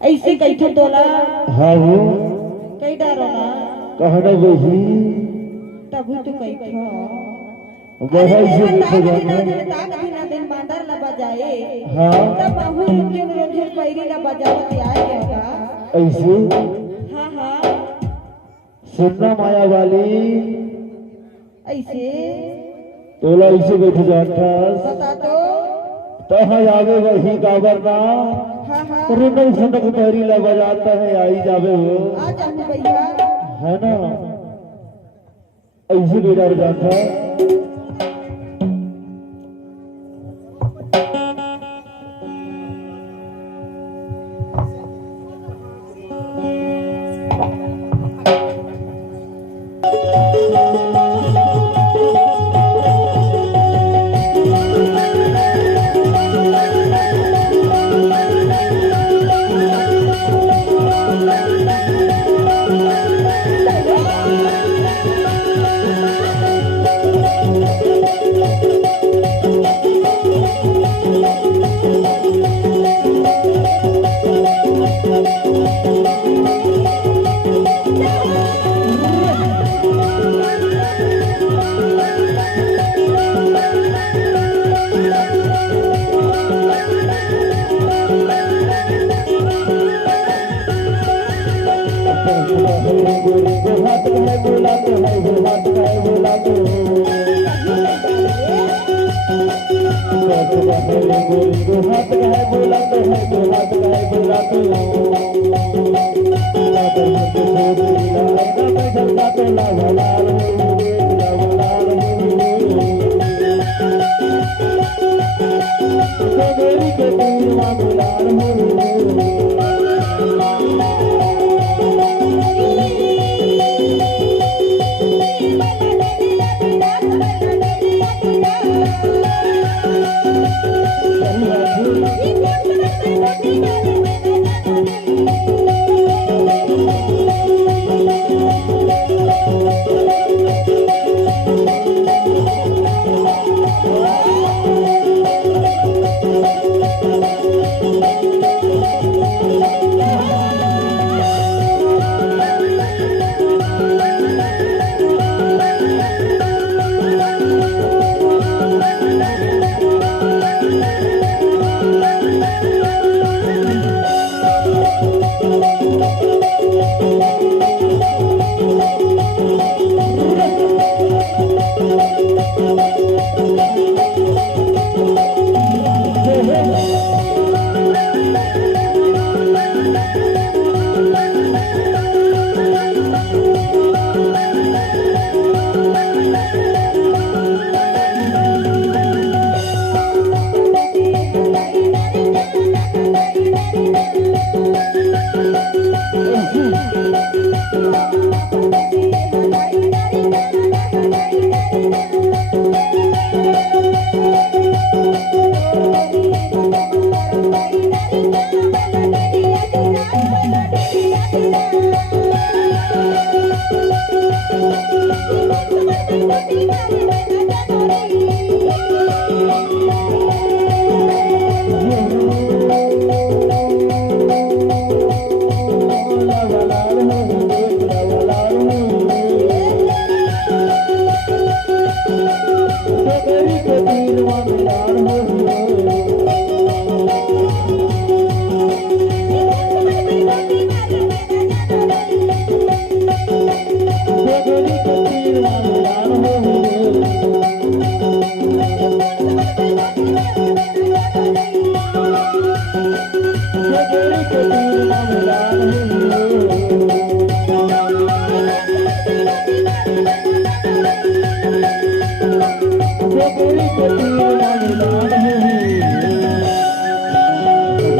ऐसे कैठे तोला हाँ वो कई डारो ना कहना बेसी तब तू कैठे वही से देखो जाना ताक बिना दिन बांदर ला बजाए हाँ तब बाहु के रोज पैरी ला बजावत आए होगा ऐसे हाँ हाँ सुनना माया वाली ऐसे तोला ऐसे बैठ जाता बता तो तहाँ आवे वही गावर ना हाँ हाँ रुनक सनक पैरी ला बजाता है आई जावे वो आ जाऊँ भैया है ना ऐसे बैठ जाता रिंगो रिंगो हाथ है बोला तो है वो हाथ है बोला तो रिंगो रिंगो हाथ है बोला तो है वो हाथ है बोला तो लाल